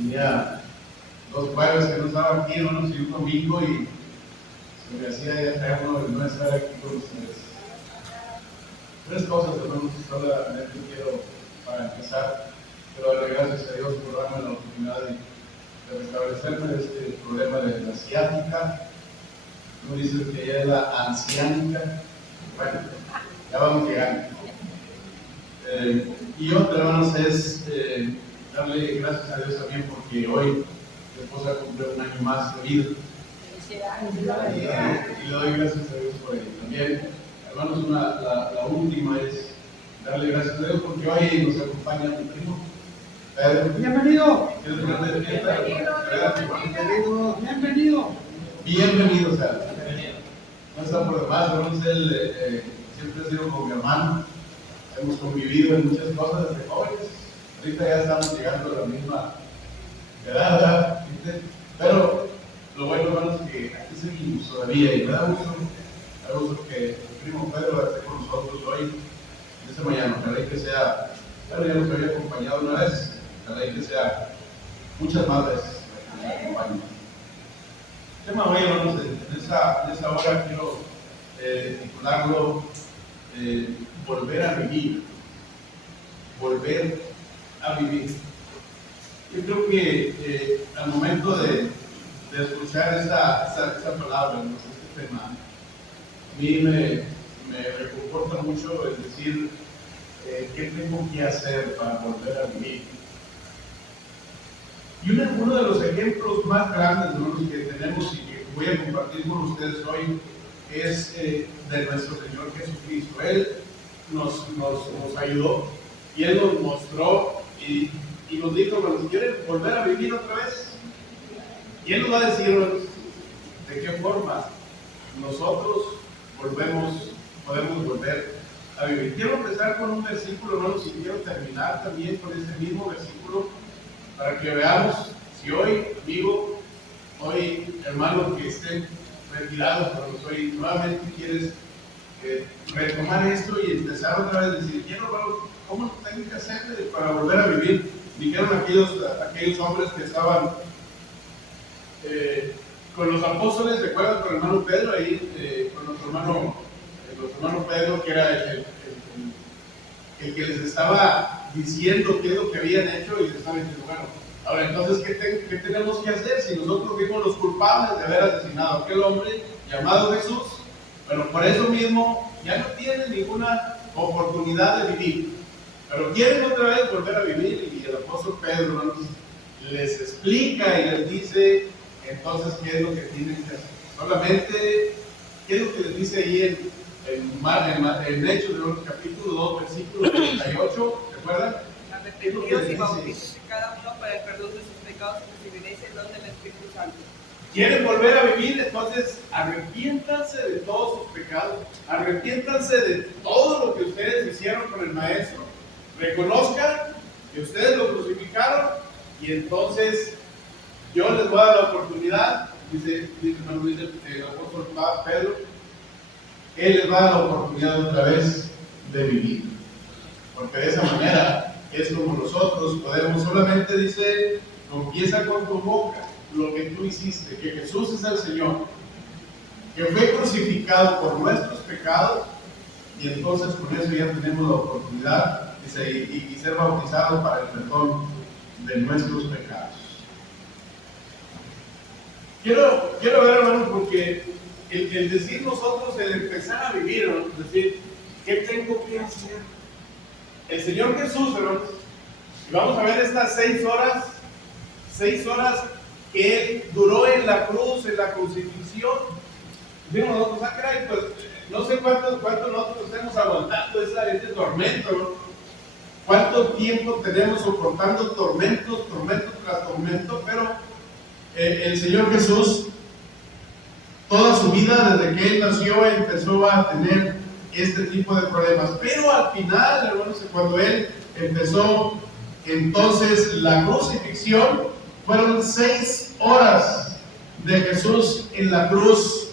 tenía 2 jueves que no estaba aquí, hermanos, y un domingo, y se me hacía ya eterno el no estar aquí con ustedes. 3 cosas, hermanos, solamente quiero para empezar. Quiero darle gracias a Dios por darme la oportunidad de restablecerme de este problema de la ciática. Uno dice que ya es la anciánica. Bueno, ya vamos llegando. Y otra, hermanos, es darle gracias a Dios también porque hoy mi esposa cumple un año más de vida. Y le doy gracias a Dios por ello. También, hermanos, la última es darle gracias a Dios porque hoy nos acompaña mi primo Pedro. Bienvenido. Bienvenido, sea. No está por demás, hermanos, él siempre ha sido como mi hermano. Hemos convivido en muchas cosas desde jóvenes. Ahorita ya estamos llegando a la misma edad, ¿verdad? Pero lo bueno, hermanos, es que aquí seguimos todavía y me da gusto que el primo Pedro esté con nosotros hoy, esta mañana. Ojalá que sea, claro, ya nos había acompañado una vez, ojalá que sea muchas más veces que nos acompañen. El tema hoy, hermanos, en esta hora quiero titularlo Volver a vivir. Volver a vivir. Yo creo que al momento de escuchar esta palabra, este tema, a mí me reconforta mucho el decir qué tengo que hacer para volver a vivir. Y uno de los ejemplos más grandes, hermanos, que tenemos y que voy a compartir con ustedes hoy es de nuestro Señor Jesucristo. Él nos ayudó y Él nos mostró y nos dijo, hermanos, ¿quieren volver a vivir otra vez? Y Él nos va a decir, hermanos, de qué forma nosotros podemos volver a vivir. Quiero empezar con un versículo, hermanos, y quiero terminar también con ese mismo versículo para que veamos si hoy, amigo, hoy, hermano, que estén retirados, hermanos, hoy nuevamente quieres retomar esto y empezar otra vez a decir, quiero, hermanos, ¿cómo tengo que hacer para volver a vivir? Dijeron aquellos hombres que estaban con los apóstoles, ¿recuerdan con el hermano Pedro? Ahí, con nuestro hermano Pedro, que era el que les estaba diciendo qué es lo que habían hecho, y les estaba diciendo, bueno, ahora entonces, ¿qué tenemos que hacer si nosotros fuimos los culpables de haber asesinado a aquel hombre llamado Jesús? Bueno, por eso mismo ya no tienen ninguna oportunidad de vivir, pero quieren otra vez volver a vivir. Y el apóstol Pedro, hermanos, les explica y les dice entonces qué es lo que tienen que hacer. Solamente, ¿qué es lo que les dice ahí en Hechos de los capítulo 2, versículo 38? ¿Recuerdan? Arrepentidos y bautizados cada uno para el perdón de sus pecados y recibiréis el don del Espíritu Santo. ¿Quieren volver a vivir? Entonces arrepiéntanse de todos sus pecados, arrepiéntanse de todo lo que ustedes hicieron con el Maestro, reconozcan que ustedes lo crucificaron, y entonces yo les voy a dar la oportunidad, dice el apóstol Pedro, Él les va a dar la oportunidad otra vez de vivir, porque de esa manera es como nosotros podemos. Solamente dice, confiesa con tu boca lo que tú hiciste, que Jesús es el Señor, que fue crucificado por nuestros pecados, y entonces con eso ya tenemos la oportunidad y ser bautizados para el perdón de nuestros pecados. Quiero ver, hermanos, porque el decir nosotros, el empezar a vivir, hermanos, decir, ¿qué tengo que hacer? El Señor Jesús, hermanos, y vamos a ver estas 6 horas que Él duró en la cruz, en la crucifixión. Dijimos nosotros, caray, pues no sé cuánto nosotros estemos aguantando ese tormento, ¿no? ¿Cuánto tiempo tenemos soportando tormento tras tormento? Pero el Señor Jesús, toda su vida, desde que Él nació, empezó a tener este tipo de problemas. Pero al final, hermanos, cuando Él empezó entonces la crucifixión, fueron 6 horas de Jesús en la cruz,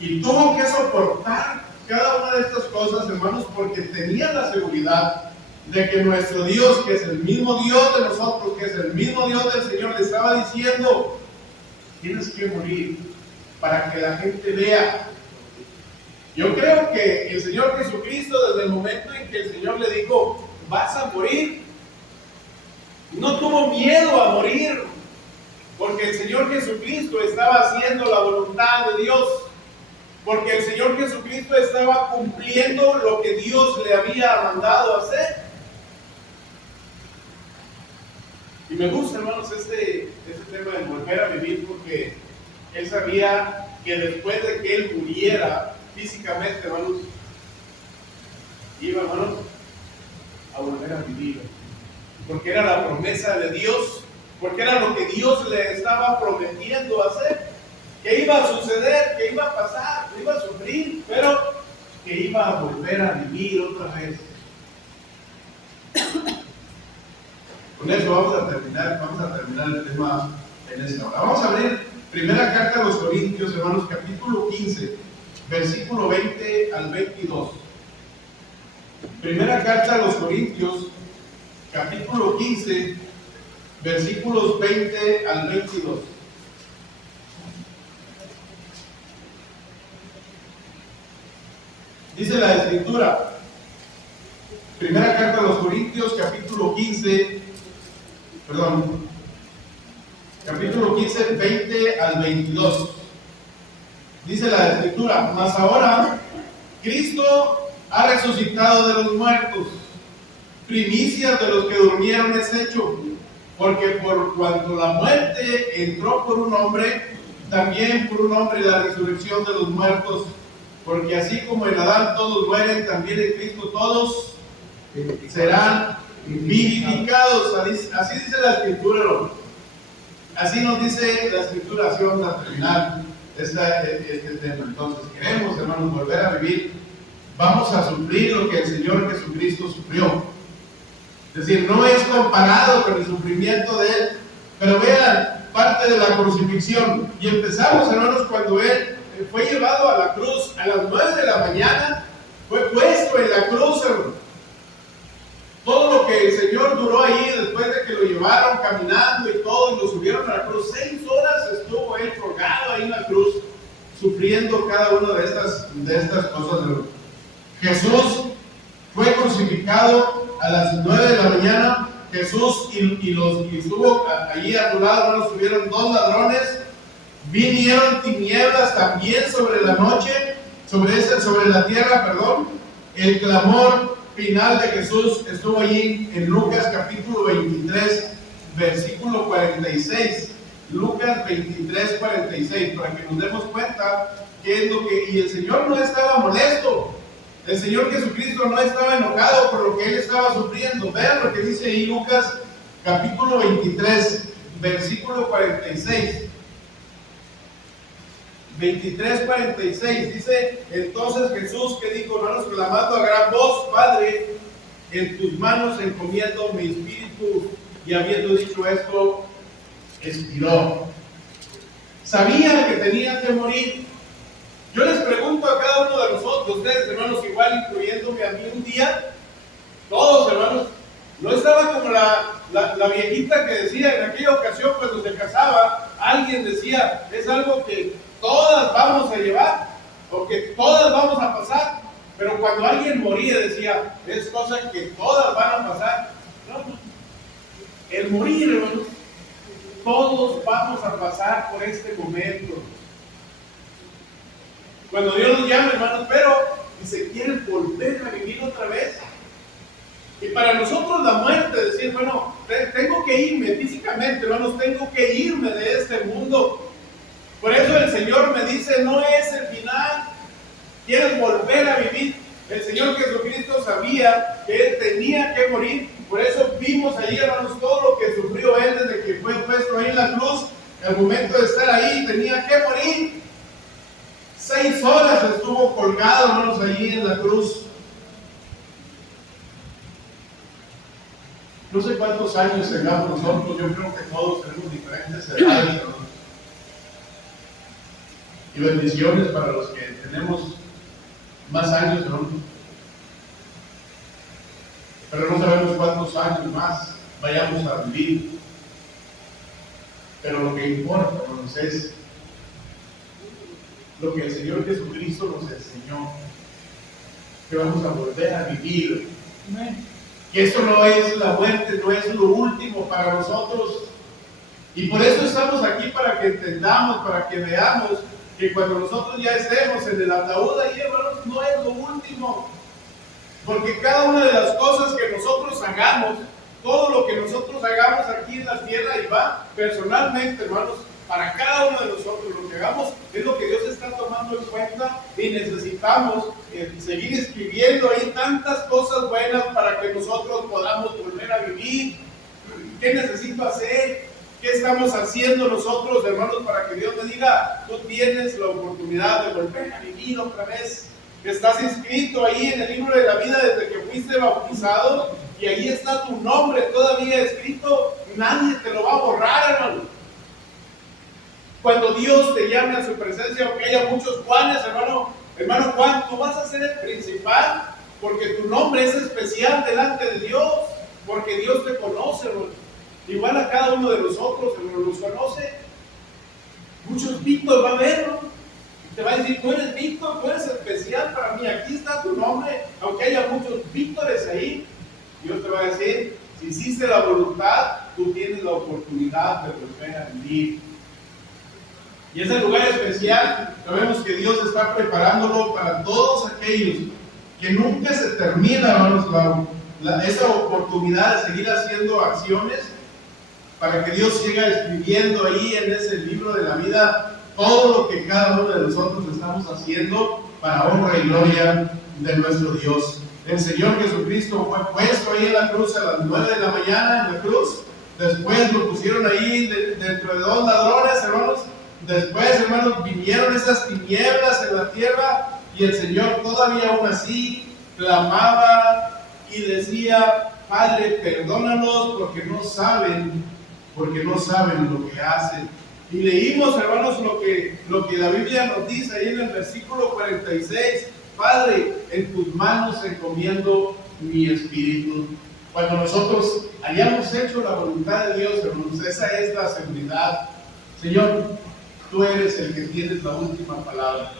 y tuvo que soportar cada una de estas cosas, hermanos, porque tenía la seguridad de que nuestro Dios, que es el mismo Dios de nosotros, que es el mismo Dios del Señor, le estaba diciendo: tienes que morir para que la gente vea. Yo creo que el Señor Jesucristo, desde el momento en que el Señor le dijo: vas a morir, no tuvo miedo a morir, porque el Señor Jesucristo estaba haciendo la voluntad de Dios, porque el Señor Jesucristo estaba cumpliendo lo que Dios le había mandado hacer. Y me gusta, hermanos, este tema de volver a vivir, porque él sabía que después de que él muriera físicamente, hermanos, iba, hermanos, a volver a vivir, porque era la promesa de Dios, porque era lo que Dios le estaba prometiendo hacer, que iba a suceder, que iba a pasar, que iba a sufrir, pero que iba a volver a vivir otra vez. Con eso vamos a terminar el tema en esta hora. Vamos a abrir primera carta a los Corintios, hermanos, capítulo 15, versículo 20 al 22. Primera carta a los Corintios, capítulo 15, versículos 20 al 22. Dice la Escritura, primera carta a los Corintios, capítulo 15, 20 al 22. Dice la Escritura: mas ahora Cristo ha resucitado de los muertos, primicias de los que durmieron es hecho, porque por cuanto la muerte entró por un hombre, también por un hombre la resurrección de los muertos, porque así como en Adán todos mueren, también en Cristo todos serán vivificados. Así dice la Escritura, hermano. Así nos dice la Escritura. Así vamos a terminar este tema. Entonces, queremos, hermanos, volver a vivir. Vamos a sufrir lo que el Señor Jesucristo sufrió. Es decir, no es comparado con el sufrimiento de Él, pero vean parte de la crucifixión. Y empezamos, hermanos, cuando Él fue llevado a la cruz a las 9 de la mañana, fue puesto en la cruz, hermanos. Todo lo que el Señor duró ahí, después de que lo llevaron caminando y todo, y lo subieron a la cruz, 6 horas estuvo Él colgado ahí en la cruz, sufriendo cada una de estas cosas, hermanos. Jesús fue crucificado a las 9 de la mañana. Jesús y estuvo allí a su lado, hermanos, subieron 2 ladrones. Vinieron tinieblas también sobre la noche, sobre la tierra, perdón. El clamor final de Jesús estuvo allí en Lucas capítulo 23, versículo 46. Lucas 23, 46, para que nos demos cuenta qué es lo que... Y el Señor no estaba molesto. El Señor Jesucristo no estaba enojado por lo que Él estaba sufriendo. Vean lo que dice ahí Lucas capítulo 23, versículo 46. 23:46 dice: entonces Jesús, que dijo, hermanos, clamando a gran voz: Padre, en tus manos encomiendo mi espíritu. Y habiendo dicho esto, expiró. Sabía que tenía que morir. Yo les pregunto a cada uno de nosotros, ustedes, hermanos, igual incluyéndome a mí un día, todos, hermanos, no estaba como la viejita que decía en aquella ocasión cuando se casaba, alguien decía: es algo que todas vamos a llevar, o que todas vamos a pasar. Pero cuando alguien moría decía: es cosa que todas van a pasar. No, el morir, hermanos, todos vamos a pasar por este momento. Cuando Dios nos llama, hermanos, pero se quiere volver a vivir otra vez. Y para nosotros la muerte, decir, bueno, tengo que irme físicamente, hermanos, tengo que irme de este mundo. Por eso el Señor me dice: no es el final, quieres volver a vivir. El Señor Jesucristo sabía que Él tenía que morir. Por eso vimos allí, hermanos, todo lo que sufrió Él desde que fue puesto ahí en la cruz. Al momento de estar ahí, tenía que morir. 6 horas estuvo colgado, hermanos, allí en la cruz. No sé cuántos años tengamos nosotros, yo creo que todos tenemos diferentes edades, hermanos. Y bendiciones para los que tenemos más años, ¿no? pero no sabemos cuántos años más vayamos a vivir. Pero lo que importa, hermanos, es lo que el Señor Jesucristo nos enseñó, que vamos a volver a vivir. Que eso no es la muerte, no es lo último para nosotros. Y por eso estamos aquí, para que entendamos, para que veamos que cuando nosotros ya estemos en el ataúd ahí, hermanos, no es lo último. Porque cada una de las cosas que nosotros hagamos, todo lo que nosotros hagamos aquí en la tierra, y va personalmente, hermanos, para cada uno de nosotros, lo que hagamos es lo que Dios está tomando en cuenta, y necesitamos seguir escribiendo ahí tantas cosas buenas para que nosotros podamos volver a vivir. ¿Qué necesito hacer? ¿Qué estamos haciendo nosotros, hermanos, para que Dios me diga, tú tienes la oportunidad de volver a vivir otra vez? Que estás inscrito ahí en el libro de la vida desde que fuiste bautizado, y ahí está tu nombre todavía escrito. Nadie te lo va a borrar, hermano. Cuando Dios te llame a su presencia, aunque haya muchos Juanes, hermano Juan, tú vas a ser el principal, porque tu nombre es especial delante de Dios, porque Dios te conoce, hermano. Igual a cada uno de nosotros, hermano, nos conoce. Muchos Víctor va a ver, ¿no? Y te va a decir, tú eres Víctor, tú eres especial para mí, aquí está tu nombre, aunque haya muchos Víctores ahí. Dios te va a decir, si hiciste la voluntad, tú tienes la oportunidad de volver a vivir. Y ese lugar especial, sabemos que Dios está preparándolo para todos aquellos que nunca se termina, hermanos, esa oportunidad de seguir haciendo acciones, para que Dios siga escribiendo ahí en ese libro de la vida todo lo que cada uno de nosotros estamos haciendo para honra y gloria de nuestro Dios. El Señor Jesucristo fue puesto ahí en la cruz a las 9 de la mañana en la cruz. Después lo pusieron ahí dentro de dos ladrones, hermanos. Después, hermanos, vinieron esas tinieblas en la tierra, y el Señor todavía aún así clamaba y decía, Padre, perdónanos porque no saben lo que hacen. Y leímos, hermanos, lo que la Biblia nos dice ahí en el versículo 46, Padre, en tus manos encomiendo mi espíritu. Cuando nosotros hayamos hecho la voluntad de Dios, hermanos, esa es la seguridad. Señor, tú eres el que tienes la última palabra.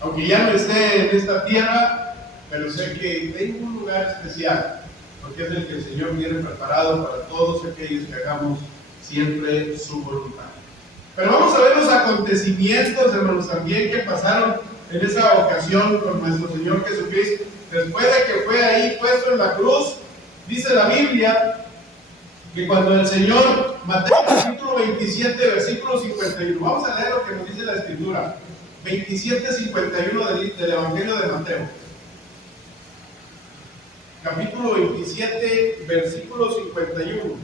Aunque ya no esté en esta tierra, pero sé que tengo un lugar especial, porque es el que el Señor tiene preparado para todos aquellos que hagamos siempre su voluntad. Pero vamos a ver los acontecimientos, hermanos, también que pasaron en esa ocasión con nuestro Señor Jesucristo. Después de que fue ahí puesto en la cruz, dice la Biblia que cuando el Señor, Mateo capítulo 27, versículo 51, vamos a leer lo que nos dice la Escritura, 27:51 del Evangelio de Mateo. Capítulo 27, versículo 51.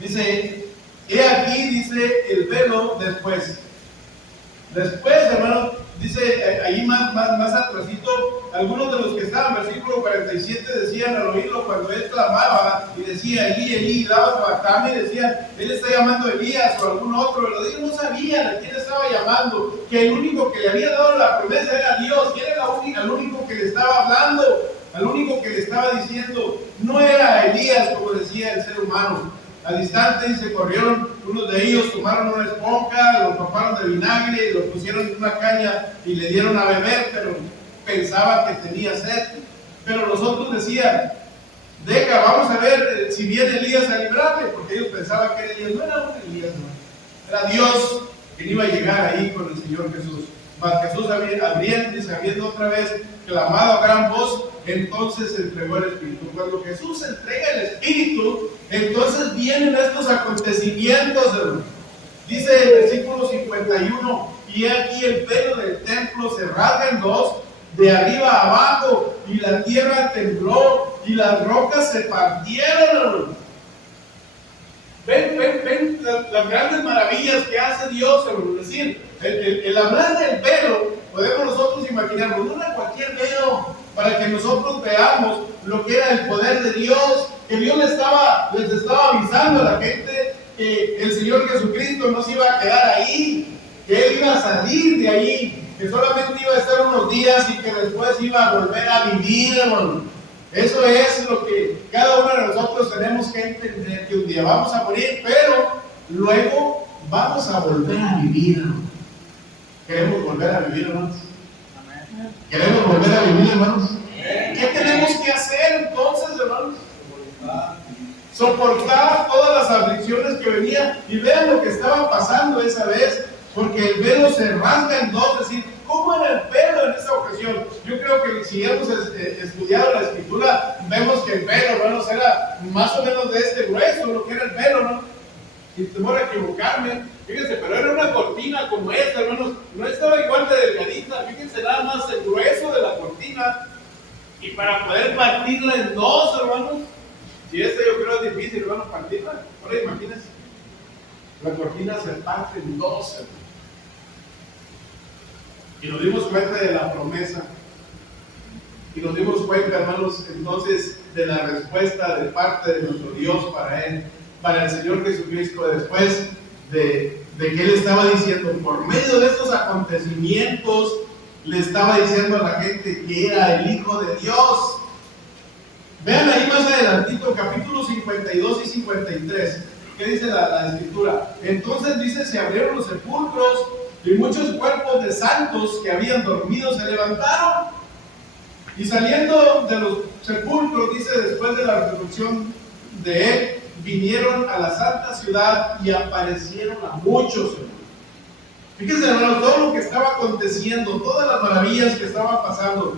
Dice, he aquí, dice, el velo después. Después, hermano, dice ahí más atrasito, algunos de los que estaban, versículo 47, decían al oírlo cuando él clamaba y decía, Elí, lama sabactani, decían, él está llamando a Elías o algún otro, pero ellos no sabían a quién estaba llamando, que el único que le había dado la promesa era Dios, y era el único que le estaba hablando, al único que le estaba diciendo, no era Elías como decía el ser humano. Al instante se corrieron unos de ellos, tomaron una esponja, lo empaparon de vinagre y lo pusieron en una caña y le dieron a beber, pero pensaba que tenía sed. Pero los otros decían, vamos a ver si viene Elías a librarle, porque ellos pensaban que era Elías. No era un Elías, no. Era Dios que iba a llegar ahí con el Señor Jesús. Mas Jesús habiendo otra vez clamado a gran voz, entonces entregó el Espíritu. Cuando Jesús entrega el Espíritu, entonces vienen estos acontecimientos. Dice el versículo 51, y aquí el velo del templo se rasga en dos, de arriba a abajo, y la tierra tembló, y las rocas se partieron. Ven las grandes maravillas que hace Dios, es decir, el hablar del velo, podemos nosotros imaginarnos, no era cualquier velo, para que nosotros veamos lo que era el poder de Dios, que Dios les estaba avisando a la gente que el Señor Jesucristo no se iba a quedar ahí, que Él iba a salir de ahí, que solamente iba a estar unos días y que después iba a volver a vivir, hermano. Eso es lo que cada uno de nosotros tenemos que entender, que un día vamos a morir, pero luego vamos a volver a vivir, hermano. ¿Queremos volver a vivir, hermanos? ¿Queremos volver a vivir, hermanos? ¿Qué tenemos que hacer entonces, hermanos? Soportar todas las aflicciones que venían. Y vean lo que estaba pasando esa vez, porque el velo se rasga en dos. Es decir, ¿cómo era el velo en esa ocasión? Yo creo que si hemos estudiado la escritura, vemos que el velo, hermanos, era más o menos de este grueso, lo que era el velo, ¿no? Sin temor a equivocarme, fíjense, pero era una cortina como esta, hermanos, no estaba igual de delgadita, fíjense nada más el grueso de la cortina, y para poder partirla en dos, hermanos, si yo creo es difícil, hermanos, partirla, ahora imagínense, la cortina se parte en dos, hermanos. Y nos dimos cuenta de la promesa, y nos dimos cuenta, hermanos, entonces, de la respuesta de parte de nuestro Dios para él, para el Señor Jesucristo, después de que Él estaba diciendo, por medio de estos acontecimientos, le estaba diciendo a la gente que era el Hijo de Dios. Vean ahí más adelantito, capítulos 52 y 53, ¿qué dice la Escritura? Entonces dice, se abrieron los sepulcros y muchos cuerpos de santos que habían dormido se levantaron. Y saliendo de los sepulcros, dice, después de la resurrección de Él, vinieron a la santa ciudad y aparecieron a muchos, hermanos. Fíjense, hermanos, todo lo que estaba aconteciendo, todas las maravillas que estaban pasando.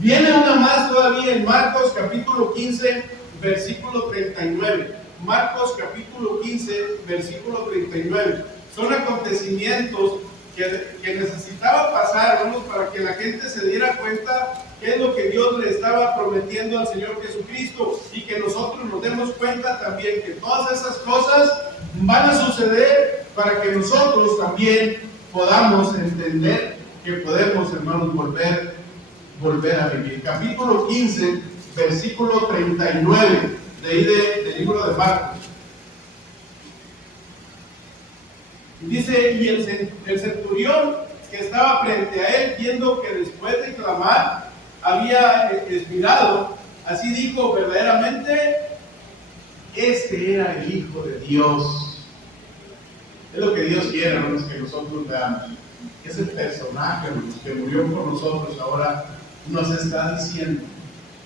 Viene una más todavía en Marcos capítulo 15, versículo 39. Marcos capítulo 15, versículo 39. Son acontecimientos que necesitaba pasar, hermanos, para que la gente se diera cuenta qué es lo que Dios le estaba prometiendo al Señor Jesucristo, y que nosotros nos demos cuenta también que todas esas cosas van a suceder para que nosotros también podamos entender que podemos, hermanos, volver a vivir. Capítulo 15, versículo 39 de ahí del libro de Marcos. Dice, y el centurión que estaba frente a él, viendo que después de clamar había expirado, así dijo, verdaderamente este era el Hijo de Dios. Es lo que Dios quiere, hermanos, que nosotros veamos. Ese personaje, hermanos, que murió por nosotros, ahora nos está diciendo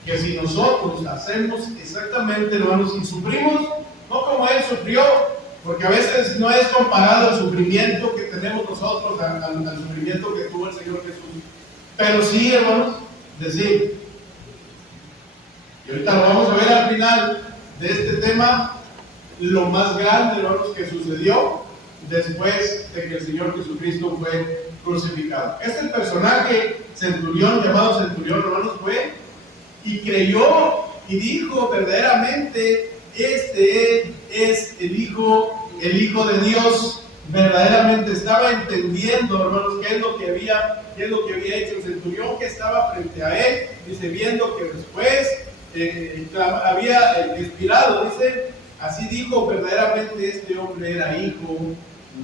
que si nosotros hacemos exactamente, hermanos, y sufrimos, no como Él sufrió, porque a veces no es comparado el sufrimiento que tenemos nosotros al sufrimiento que tuvo el Señor Jesús, pero sí, hermanos, decir, y ahorita lo vamos a ver al final de este tema, lo más grande, hermanos, que sucedió después de que el Señor Jesucristo fue crucificado. Este personaje centurión, llamado centurión, hermanos, fue y creyó y dijo, verdaderamente este es el Hijo de Dios. Verdaderamente estaba entendiendo, hermanos, qué es lo que había hecho el centurión que estaba frente a él. Dice, viendo que después había expirado, dice, así dijo, verdaderamente este hombre era Hijo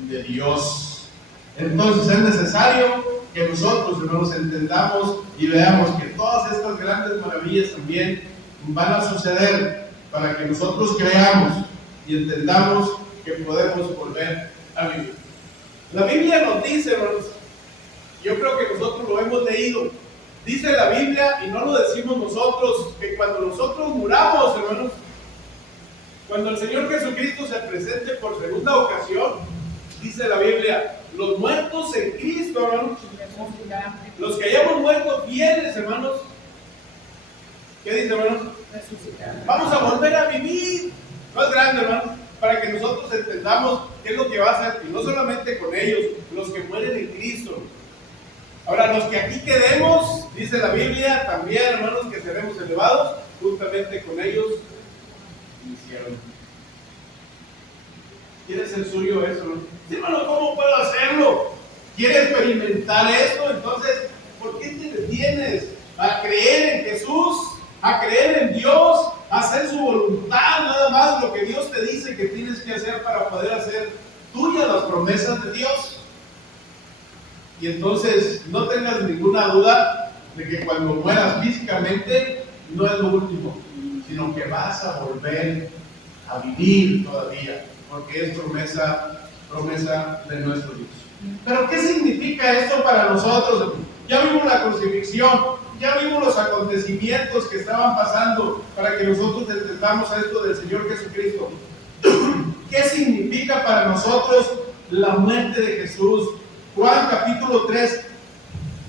de Dios. Entonces es necesario que nosotros, hermanos, entendamos y veamos que todas estas grandes maravillas también van a suceder para que nosotros creamos y entendamos que podemos volver a vivir. La Biblia nos dice, hermanos, yo creo que nosotros lo hemos leído, dice la Biblia, y no lo decimos nosotros, que cuando nosotros muramos, hermanos, cuando el Señor Jesucristo se presente por segunda ocasión, dice la Biblia, los muertos en Cristo, hermanos, los que hayamos muerto fieles, hermanos, ¿qué dice, hermanos? Vamos a volver a vivir. No es grande, hermanos, para que nosotros entendamos qué es lo que va a hacer, y no solamente con ellos, los que mueren en Cristo. Ahora, los que aquí quedemos, dice la Biblia, también, hermanos, que seremos elevados juntamente con ellos en el cielo. ¿Quiere ser suyo eso? Sí, hermano, ¿cómo puedo hacerlo? ¿Quieres experimentar esto? Entonces, ¿por qué te detienes a creer en Jesús, a creer en Dios, a hacer su voluntad, nada más lo que Dios te dice que tienes que hacer para poder hacer tuyas las promesas de Dios? Y Y entonces no tengas ninguna duda de que cuando mueras físicamente no es lo último, sino que vas a volver a vivir todavía, porque es promesa de nuestro Dios. Pero ¿qué significa esto para nosotros? Ya vimos la crucifixión, ya vimos los acontecimientos que estaban pasando para que nosotros entendamos esto del Señor Jesucristo. ¿Qué significa para nosotros la muerte de Jesús? Juan capítulo 3,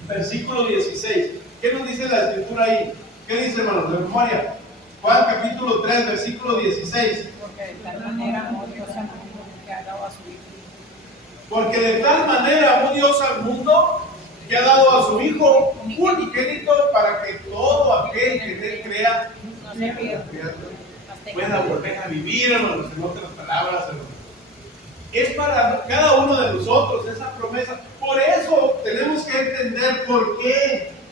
versículo 16. ¿Qué nos dice la escritura ahí? ¿Qué dice, hermanos, de memoria? Juan capítulo 3, versículo 16. Porque de tal manera amó Dios al mundo que ha dado a su Hijo. Porque de tal manera amó Dios al mundo que ha dado a su Hijo unigénito para que todo aquel que en él crea No se pierda, pueda volver a vivir, hermanos, en otras palabras, hermanos. Es para cada uno de nosotros esa promesa. Por eso tenemos que entender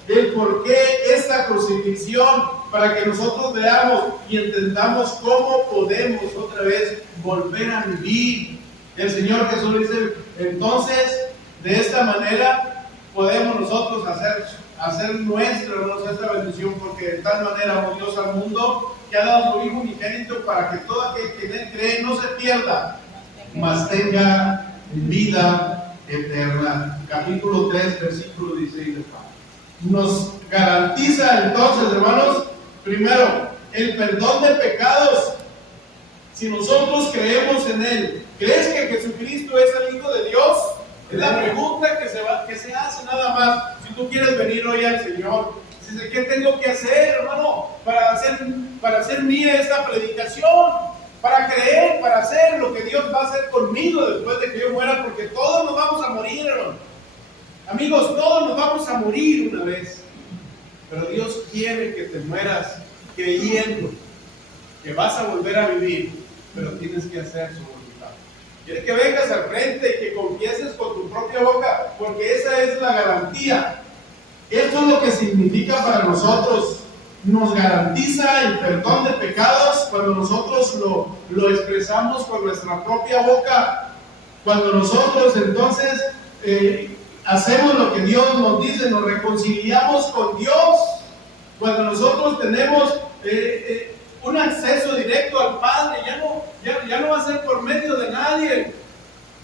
el por qué esta crucifixión, para que nosotros veamos y entendamos cómo podemos otra vez volver a vivir. El Señor Jesús dice, entonces, de esta manera podemos nosotros hacer nuestra, hermanos, esta bendición, porque de tal manera amó Dios al mundo que ha dado a su Hijo unigénito para que todo aquel que en él cree no se pierda, mas tenga vida eterna. Capítulo 3, versículo 16 de Juan. Nos garantiza entonces, hermanos, primero, el perdón de pecados. Si nosotros creemos en Él, ¿crees que Jesucristo es el Hijo de Dios? Es la pregunta que se hace nada más. Si tú quieres venir hoy al Señor, dices, ¿qué tengo que hacer, hermano, para hacer mía esta predicación? Para creer, para hacer lo que Dios va a hacer conmigo después de que yo muera, porque todos nos vamos a morir, hermano. Amigos, todos nos vamos a morir una vez. Pero Dios quiere que te mueras creyendo que vas a volver a vivir, pero tienes que hacer su voluntad. Quiere que vengas al frente y que confieses con tu propia boca, porque esa es la garantía. Esto es lo que significa para nosotros. Nos garantiza el perdón de pecados cuando nosotros lo expresamos con nuestra propia boca. Cuando nosotros entonces hacemos lo que Dios nos dice, nos reconciliamos con Dios. Cuando nosotros tenemos un acceso directo al Padre, ya no va a ser por medio de nadie,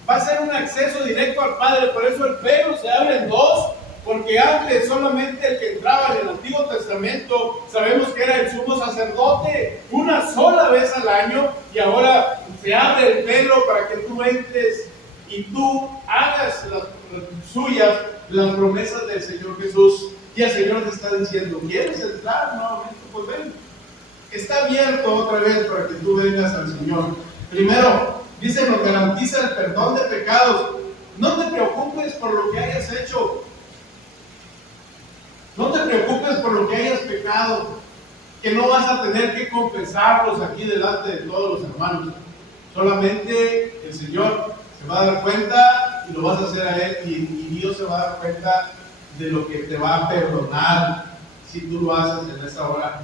va a ser un acceso directo al Padre. Por eso el velo se abre en dos, porque antes solamente el que entraba en el Antiguo Testamento, sabemos que era el sumo sacerdote una sola vez al año, y ahora se abre el velo para que tú entres y tú hagas las suyas las promesas del Señor Jesús. Y el Señor te está diciendo, ¿quieres entrar nuevamente? Pues ven. Está abierto otra vez para que tú vengas al Señor. Primero, dice, nos garantiza el perdón de pecados. No te preocupes por lo que hayas hecho. No te preocupes por lo que hayas pecado, que no vas a tener que confesarlos aquí delante de todos los hermanos. Solamente el Señor se va a dar cuenta y lo vas a hacer a Él, y Dios se va a dar cuenta de lo que te va a perdonar si tú lo haces en esta hora.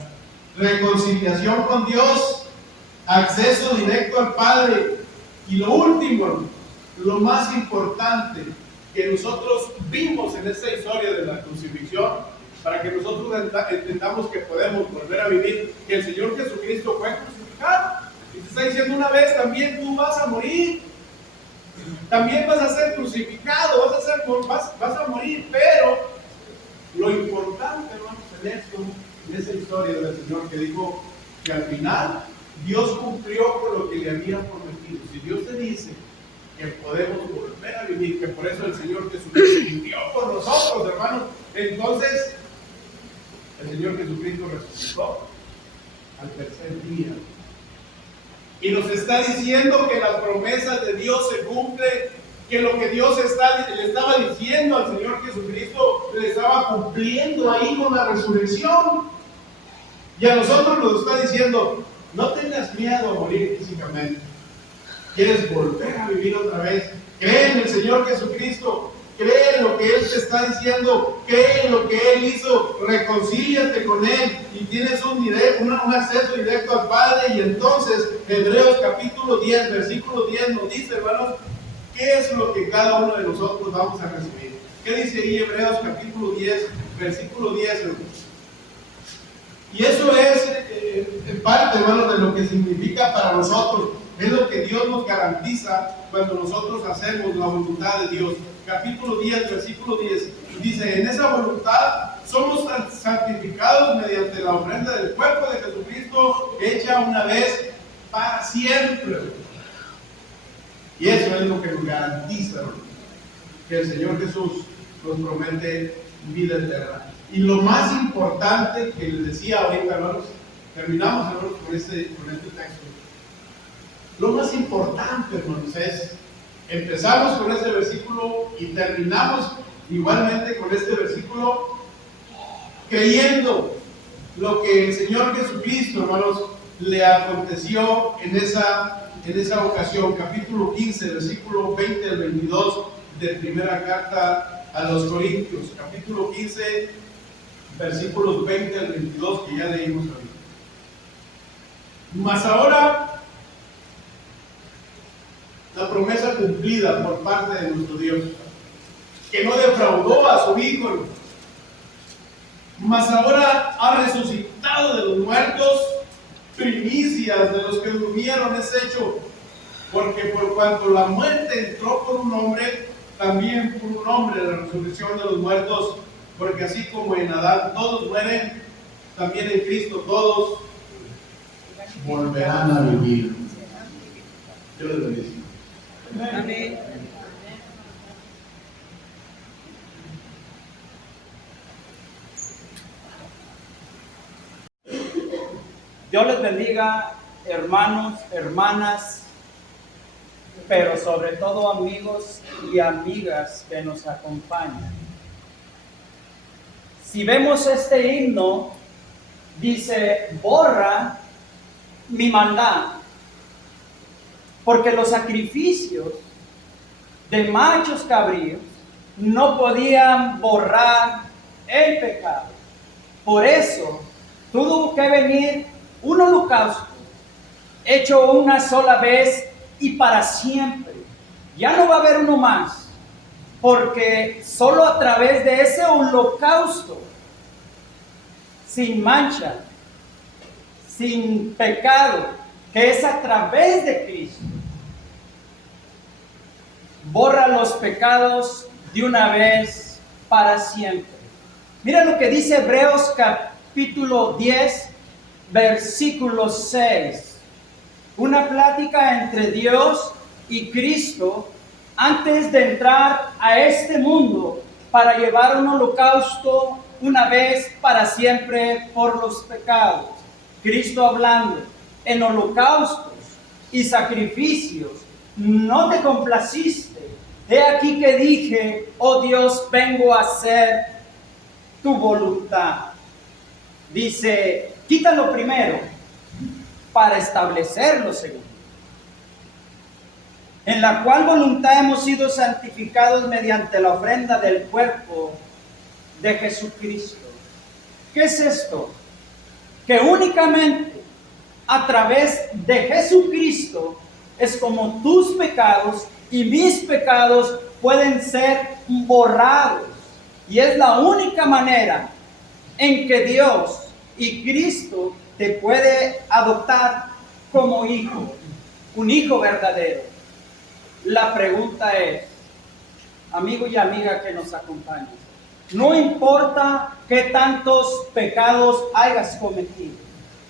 Reconciliación con Dios, acceso directo al Padre, y lo último, lo más importante que nosotros vimos en esta historia de la crucifixión, para que nosotros entendamos que podemos volver a vivir, que el Señor Jesucristo fue crucificado, y te está diciendo, una vez también tú vas a morir, también vas a ser crucificado, vas a morir. Pero lo importante, hermanos, en esa historia del Señor, que dijo que al final Dios cumplió con lo que le había prometido. Si Dios te dice que podemos volver a vivir, que por eso el Señor Jesucristo vivió por nosotros, hermanos, entonces el Señor Jesucristo resucitó al tercer día. Y nos está diciendo que las promesas de Dios se cumplen, que lo que Dios le estaba diciendo al Señor Jesucristo, le estaba cumpliendo ahí con la resurrección. Y a nosotros nos está diciendo, no tengas miedo a morir físicamente. ¿Quieres volver a vivir otra vez? Cree en el Señor Jesucristo. Cree en lo que Él te está diciendo, cree en lo que Él hizo, reconcíliate con Él y tienes un acceso directo al Padre. Y entonces Hebreos capítulo 10, versículo 10 nos dice, hermanos, ¿qué es lo que cada uno de nosotros vamos a recibir? ¿Qué ¿Qué dice ahí Hebreos capítulo 10, versículo 10, hermanos? Y eso es en parte, hermanos, de lo que significa para nosotros. Es lo que Dios nos garantiza cuando nosotros hacemos la voluntad de Dios. Capítulo 10, versículo 10. Dice, en esa voluntad somos santificados mediante la ofrenda del cuerpo de Jesucristo, hecha una vez para siempre. Y eso es lo que nos garantiza, hermanos, que el Señor Jesús nos promete vida eterna. Y lo más importante que les decía ahorita, hermanos, terminamos, hermanos, con este texto. Lo más importante, hermanos, es empezamos con este versículo y terminamos igualmente con este versículo creyendo lo que el Señor Jesucristo, hermanos, le aconteció en esa ocasión. Capítulo 15, versículo 20 al 22 de primera carta a los Corintios. Capítulo 15, versículos 20 al 22 que ya leímos ahorita. Mas ahora la promesa cumplida por parte de nuestro Dios, que no defraudó a su Hijo, mas ahora ha resucitado de los muertos, primicias de los que durmieron es hecho, porque por cuanto la muerte entró por un hombre, también por un hombre la resurrección de los muertos, porque así como en Adán todos mueren, también en Cristo todos volverán a vivir. Dios les bendiga. Amén. Dios les bendiga, hermanos, hermanas, pero sobre todo amigos y amigas que nos acompañan. Si vemos este himno, dice, borra mi maldad, porque los sacrificios de machos cabríos no podían borrar el pecado. Por eso tuvo que venir un holocausto hecho una sola vez y para siempre. Ya no va a haber uno más, porque solo a través de ese holocausto, sin mancha, sin pecado, que es a través de Cristo, borra los pecados de una vez para siempre. Mira lo que dice Hebreos capítulo 10, versículo 6. Una plática entre Dios y Cristo antes de entrar a este mundo para llevar un holocausto una vez para siempre por los pecados. Cristo hablando, en holocaustos y sacrificios no te complaciste. He aquí que dije, oh Dios, vengo a hacer tu voluntad. Dice, quita lo primero para establecer lo segundo. En la cual voluntad hemos sido santificados mediante la ofrenda del cuerpo de Jesucristo. ¿Qué es esto? Que únicamente a través de Jesucristo es como tus pecados y mis pecados pueden ser borrados. Y es la única manera en que Dios y Cristo te puede adoptar como hijo, un hijo verdadero. La pregunta es, amigo y amiga que nos acompañan, no importa qué tantos pecados hayas cometido,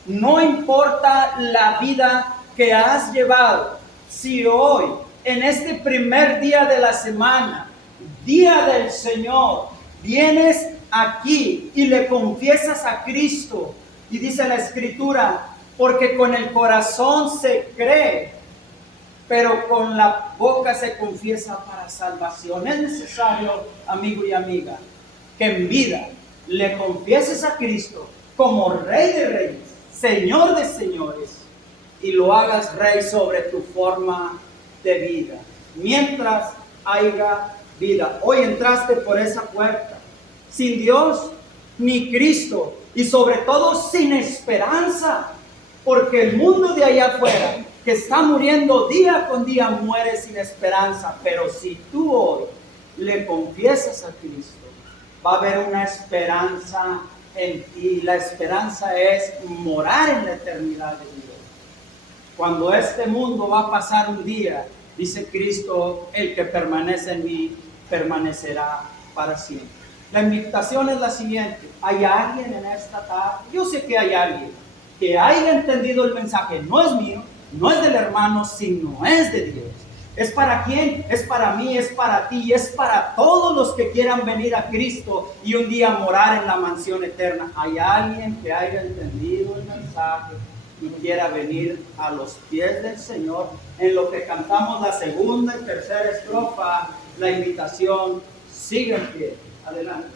no importa la vida que has llevado, si hoy, en este primer día de la semana, día del Señor, vienes aquí y le confiesas a Cristo, y dice la Escritura, porque con el corazón se cree, pero con la boca se confiesa para salvación. Es necesario, amigo y amiga, que en vida le confieses a Cristo como Rey de Reyes, Señor de Señores, y lo hagas Rey sobre tu forma de vida, mientras haya vida. Hoy entraste por esa puerta, sin Dios ni Cristo, y sobre todo sin esperanza, porque el mundo de allá afuera, que está muriendo día con día, muere sin esperanza. Pero si tú hoy le confiesas a Cristo, va a haber una esperanza en ti. La esperanza es morar en la eternidad de Dios. Cuando este mundo va a pasar un día, dice Cristo, el que permanece en mí, permanecerá para siempre. La invitación es la siguiente: ¿hay alguien en esta tarde? Yo sé que hay alguien que haya entendido el mensaje. No es mío, no es del hermano, sino es de Dios. ¿Es para quién? Es para mí, es para ti, es para todos los que quieran venir a Cristo y un día morar en la mansión eterna. ¿Hay alguien que haya entendido el mensaje y quiera venir a los pies del Señor? En lo que cantamos la segunda y tercera estrofa, la invitación sigue en pie. Adelante.